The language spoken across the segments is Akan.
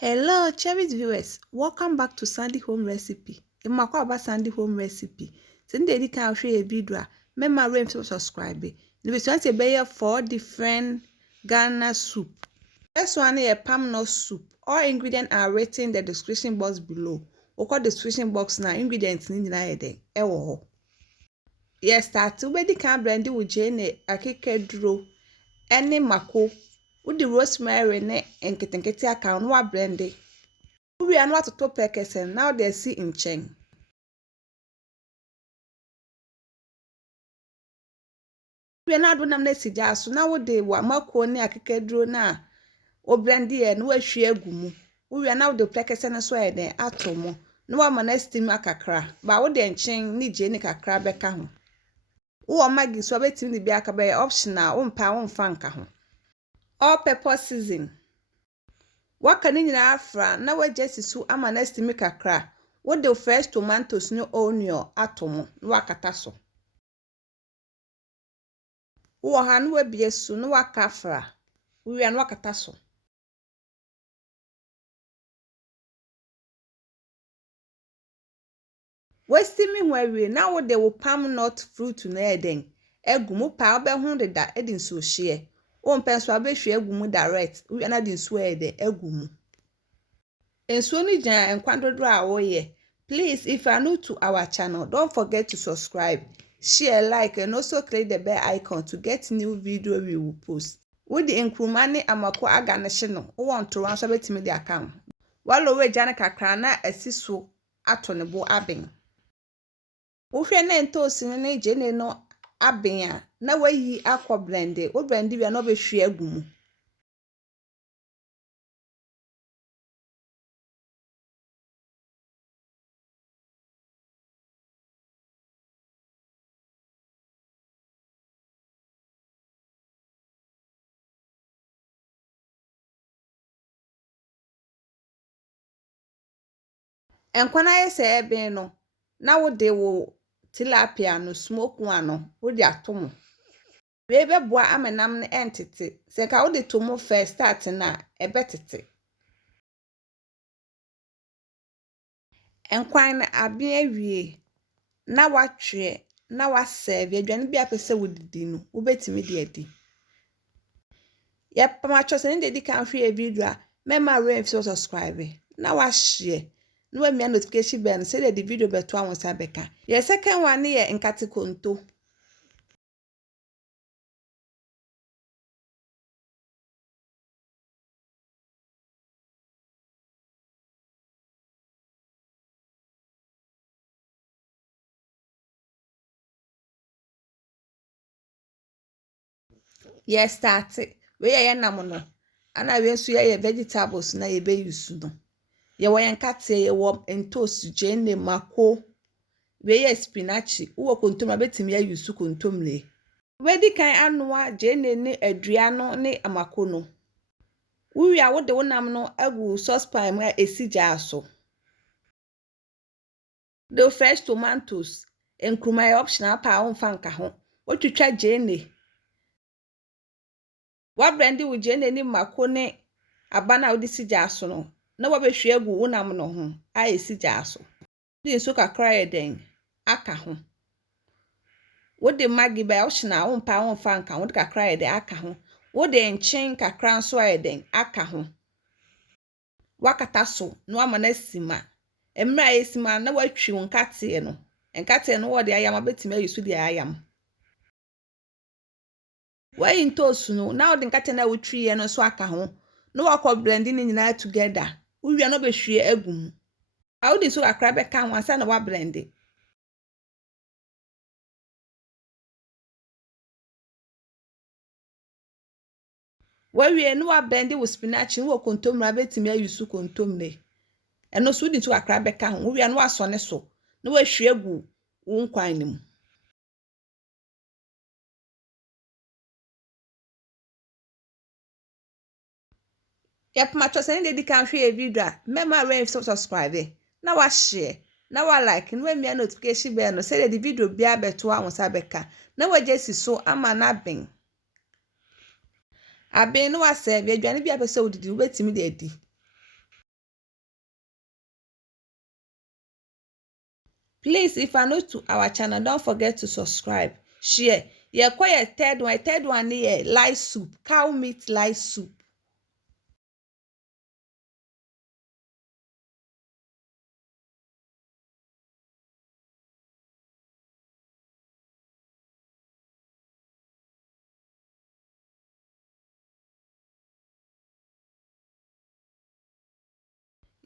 Hello, cherished viewers. Welcome back to Sandy Home Recipe. Imakwa about Sandy Home Recipe. Today you can share a video. Remember to subscribe. We want to buy 4 different Ghana soup. First one is a palmnut soup. All ingredients are written in the description box below. Or the description box na ingredients ni na yede. Ewo. Yes, start. We can blend with jene akekedro. Any mako. With the rosemary ne nkate aka no wa blend. We are not to peckers and now they see in chain. We are not doing them next so now they were mako ne akekedro na o blendi e no ahwie agumu. We are now the peckers and so e den atomo. No wa manesti kakra. Ba wo de nchen ni je ni kakra beka ho. Wo maggi so betimi bi aka be optional wo mpa wo mfa nka ho. All pepper season. Waka ni nyina afra na wajesi su ama na estimi kakra wo de fresh tomatoes ni onion atomo na wakata so wo ha na wabie su na waka afra wo ya na wakata so westimi hwawie na wo de wo palmnut fruit na eden egumu pa obehu de da edin so hye wo mpenso abehwe egumu direct wo ya na din so ede egumu. Ensuo ni jan enkwadodo a woye. Please, if you are new to our channel, don't forget to subscribe, share, like, and also click the bell icon to get new video we will post. With the inkrumani amako aganishe no, wo want to answer betimi the account. While we jana kakra na esiso ato ne bo aben. Wo hwe na entosi ne jene no aben a na wayi akọ blende. Wo blende bia na obehwe agumu. Enkwana yese ebe no na wo de wo tilapia no smoke one no wo de atomo we be boa amenam ne entete se ka wo de tomo first start na ebetete enkwan na abia awie na watwe na waserve aduane bia pese wo didi no wo betimi de adi ye pamacho se ne de kan hwe video mema re subscribe na wa share no we me notification bell say the video beto awon sabeka. Your second one ye Nkate konto. Yes, start we ye nam no ana we so ye vegetables na ye be use no ye wo Nkate ye wo entos jene mako we ye spinach wo kontom abetimi ya use kontom le we di kan anoa jene ne adua no ne amako no wi a wo de wo nam no agu saucepan ma esija aso the fresh tomatoes enkruma optional pa on fanka ho wo twitwa jene wa blendi wo jene ni mako ne abana wo di sija aso no na wo behwe agu wo nam no ho a esija aso di so kakra eden aka ho wo de maggi ba optional wo pa on fanka wo de kakra eden aka ho wo de nchen kakra nso eden aka ho wakata so no amana sima emra esima na watwi wo nkate no wo de ayam abetimi ayisu de ayam why intosu no na wo de nkate na wotwi ye no so aka ho no wakọ blending ni nyina together wo wi na behwe agum a wo de so akra be kan wansa na wa blend we no wa blend with spinach wo kontom ra betimi ayisu kontom ne eno so di to akra be kan wo wi na wa so ne so na wa hwe agu wo nkwan nim yep macho se ndi kan hwe video mema re subscribe na wa share na wa like na we notification bell no say the video bia beto awon sabeka na wa jesi so ama na ben aben no wa serve aduane bia pese odidi wo betimi de adi Please, if you are new to our channel, don't forget to subscribe, share. Yeah, quite third one. Third one is light soup, cow meat light soup.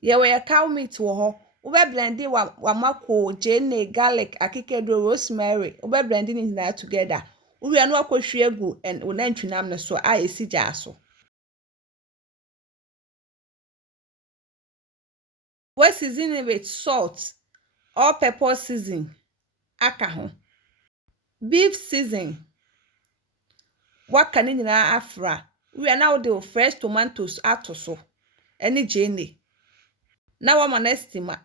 Yeah, we cow meat wo ho. Ube blendi wa mako, jene, garlic, akikedo, rosemary. Ube blending it now together. Ube anu akohwie egu and unantwinam ne so a esi jaso. We season it with salt or pepper season. Aka ho. Beef season. Waka ni nyina afra. We now the fresh tomatoes ato so. Eni jene. Na wa manestima.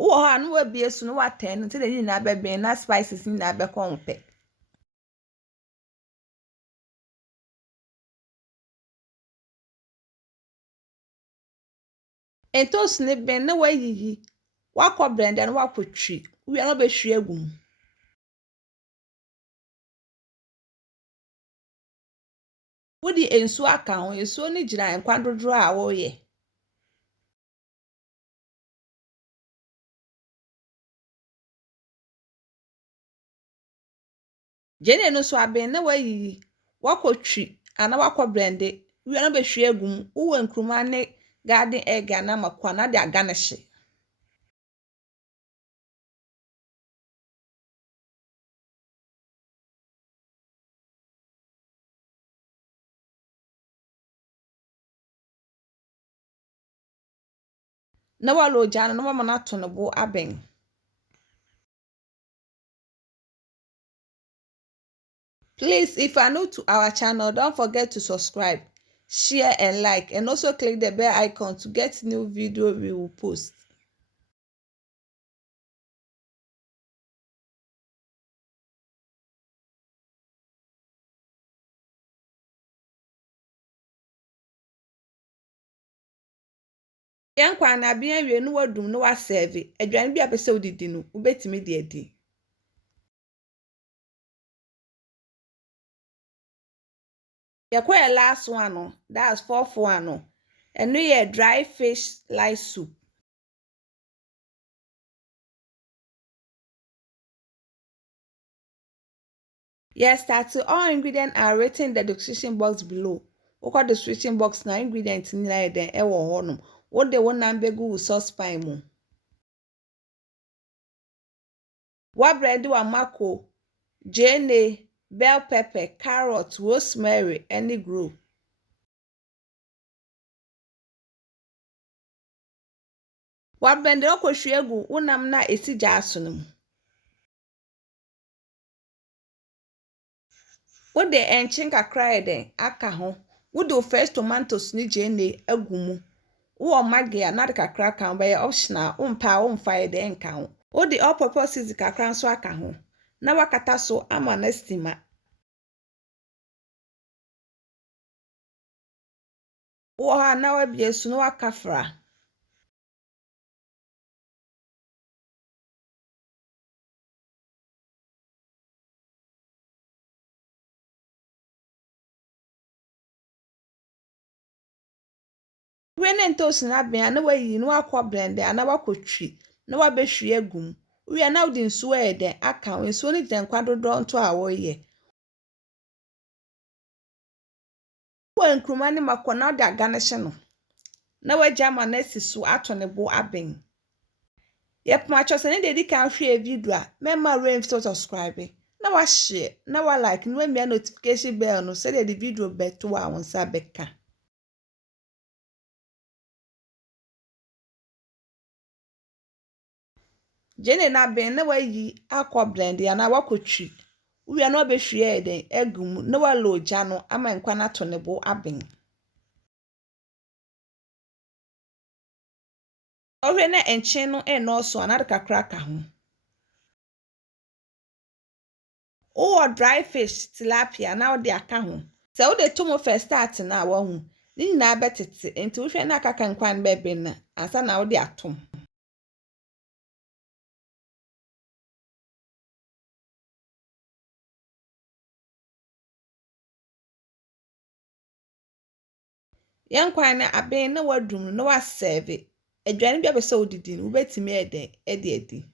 Wo ha no wa bie so no wa ten nti de nyina beben na spices nyina be konpe. Entos ne ben na wa yiyi. Wakọ blender na wakọtwi. We no be hwe agum. Wodi ensu aka ho, ensu ni gina enkwan dodoro a wo ye. Jene no so aben na wa yiyi. Wakọtwi ana wakọ blender. We no be hwe agum. Wo nkruma ne garden egg ana makwa na de aga ne hye. Na wa lo jana na mama na to no bo aben. Please, if you are new to our channel, don't forget to subscribe, share and like, and also click the bell icon to get new video we will post. Yankwa na bia wie no wadum no wa serve. Adwan bi apese odidi no, ubetimi de adi. Yakwa last one no, that's fourth one no. And no ye dry fish light soup. Yes, that's all ingredients are written in the description box below. Oko the description box na ingredients ni la den e wo ho no. Wo de wo nan begu saucepan mu. Wa bread wa mako, jene, bell pepper, carrot, rosemary, any grove. Wa blend okohwe egu unam na esi jaso no. Wo de enchin kakra eden aka ho. Wo de fresh tomatoes ni jene egu mu. Wo maggi na de kakra kan be optional, umpa umfa eden kan ho. Wo de all purposes kakra nso aka ho. Na wakata so ama na stima. Wo ha na wa bie so no wakafra. When entos na bia na wayi no akwa blender na wakotwi na wabehwie agum. We na udi nsuo eden aka nsuo ni den kwadodo nto a wo ye. Wo nkruma ni makona de aga ne hye no. Na wagya ma na siso ato ne bo aben. Yep, ma chose ne dedi kan hwe video a mema rain to subscribe. Na wa share, na wa like, na wa mia notification bell no so the video beto a won sa beka. Jene na ben na wayi akọ blend ya na wakotwi. We na obehwie eden egum na wa lo gya no ama nkwa na to ne bo aben. Ohwe na enchen no no so anade kakra ka ho. O dry fish tilapia na wo de aka ho. Se wo de tomo first start na wo hu. Ni na betete enti wo hwe na akaka nkwan bebe na ansa na wo de atom. Yan kwan na aben na wadum na wa serve. Adwane bia be se odidi no betimi eden edi.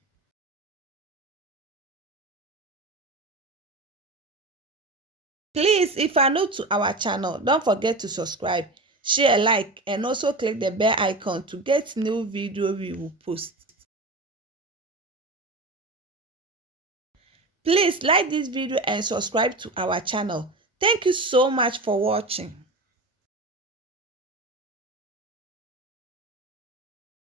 Please, if you are new to our channel, don't forget to subscribe, share, like, and also click the bell icon to get new video we will post. Please like this video and subscribe to our channel. Thank you so much for watching.